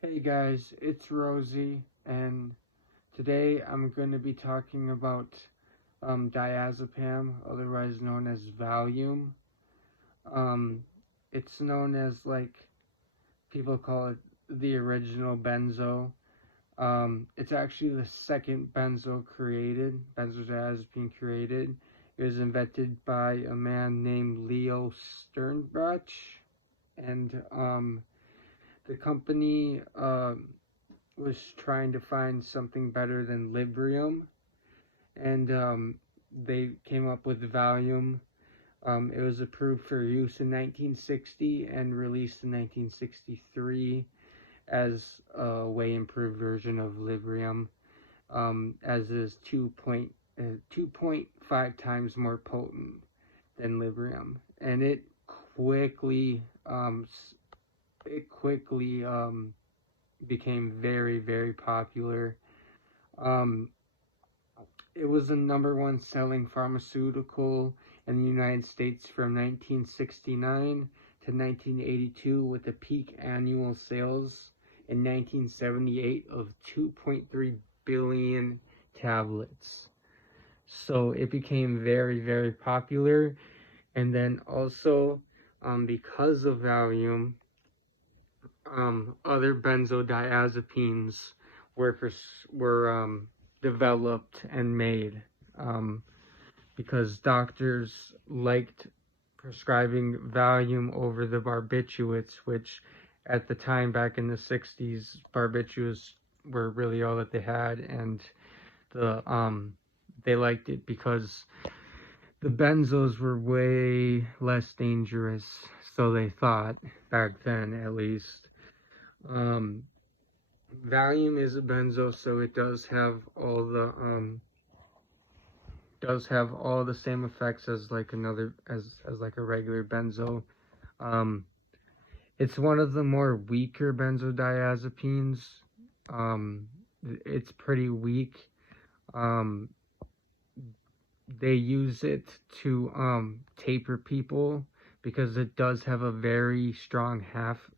Hey guys, it's Rosie, and today I'm going to be talking about diazepam, otherwise known as Valium. Um, it's known as, people call it the original benzo. It's actually the second benzodiazepine created. It was invented by a man named Leo Sternbach, and the company was trying to find something better than Librium, and they came up with Valium. It was approved for use in 1960 and released in 1963 as a way improved version of Librium, as is 2.5 times more potent than Librium, and quickly um, it quickly became very, very popular. Um, it was the number one selling pharmaceutical in the United States from 1969 to 1982, with a peak annual sales in 1978 of 2.3 billion tablets. So it became very, very popular. And then also, because of Valium, other benzodiazepines were developed and made, um, because doctors liked prescribing Valium over the barbiturates, which at the time back in the 60s, barbiturates were really all that they had, and they liked it because the benzos were way less dangerous, so they thought back then, at least. Um, Valium is a benzo, so it does have all the same effects as like a regular benzo. Um, it's one of the more weaker benzodiazepines. Um, it's pretty weak. Um, they use it to taper people because it does have a very strong half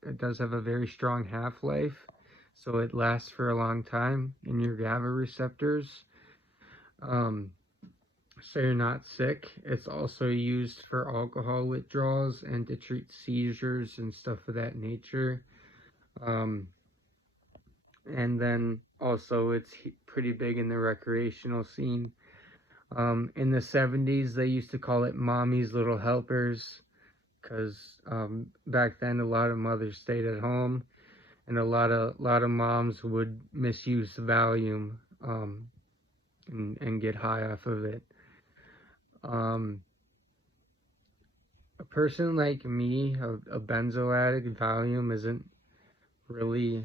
life, so it lasts for a long time in your GABA receptors. Um, so you're not sick. It's also used for alcohol withdrawals and to treat seizures and stuff of that nature. Um, and then also it's pretty big in the recreational scene. In the 70s, they used to call it Mommy's Little Helpers because back then a lot of mothers stayed at home, and a lot of moms would misuse Valium, and get high off of it. Um, a person like me, a benzo addict, Valium isn't really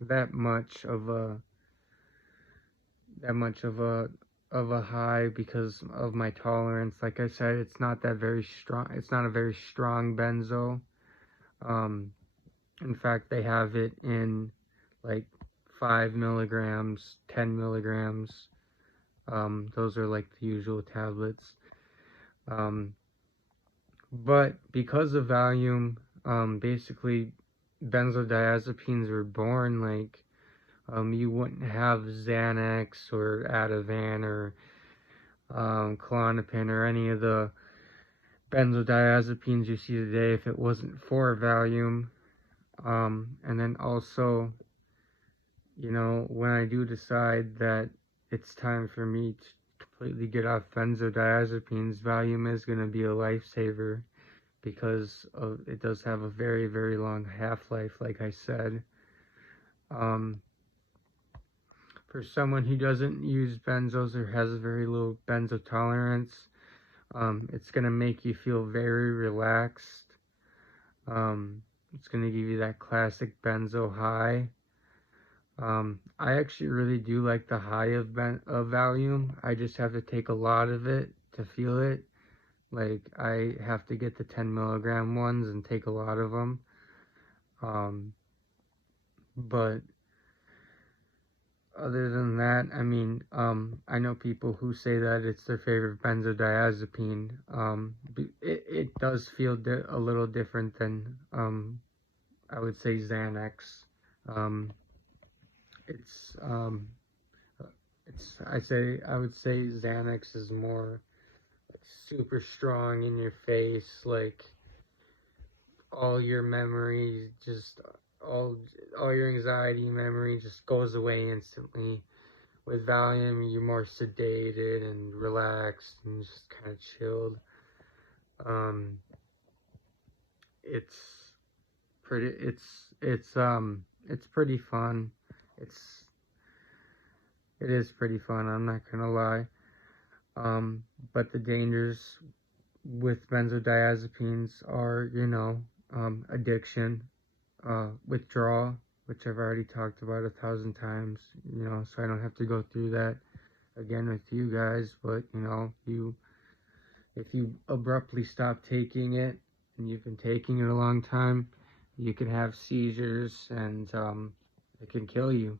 that much of a that much of a high because of my tolerance. Like I said, it's not that very strong. It's not a very strong benzo. Um, in fact, they have it in like 5 milligrams, 10 milligrams. Those are like the usual tablets. Um, but because of Valium, basically benzodiazepines were born. Like, you wouldn't have Xanax or Ativan or Klonopin or any of the benzodiazepines you see today if it wasn't for Valium. And then also, when I do decide that it's time for me to completely get off benzodiazepines, Valium is going to be a lifesaver because it does have a very, very long half-life, like I said. Um, for someone who doesn't use benzos or has a very low benzo tolerance, it's going to make you feel very relaxed. It's going to give you that classic benzo high. I actually really do like the high of Valium. I just have to take a lot of it to feel it. Like, I have to get the 10 milligram ones and take a lot of them. But other than that, I mean, I know people who say that it's their favorite benzodiazepine. It does feel a little different than, I would say, Xanax. Um, it's um, I would say Xanax is more like super strong in your face, like all your memory just all all your anxiety memory just goes away instantly. With Valium, you're more sedated and relaxed and just kind of chilled. Um, it's it's pretty fun. It's it is pretty fun. I'm not gonna lie. Um, but the dangers with benzodiazepines are, addiction, withdrawal, which I've already talked about 1,000 times. So I don't have to go through that again with you guys. But if you abruptly stop taking it and you've been taking it a long time, you can have seizures and it can kill you.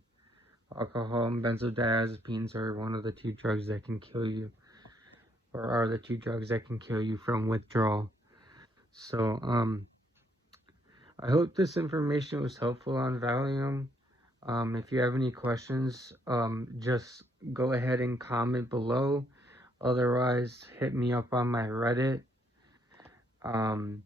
Alcohol and benzodiazepines are one of the two drugs that can kill you, or are the two drugs that can kill you from withdrawal. So, I hope this information was helpful on Valium. If you have any questions, just go ahead and comment below. Otherwise, hit me up on my Reddit. Um,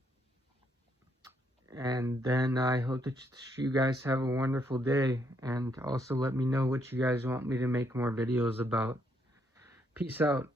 and then I hope that you guys have a wonderful day. And also let me know what you guys want me to make more videos about. Peace out.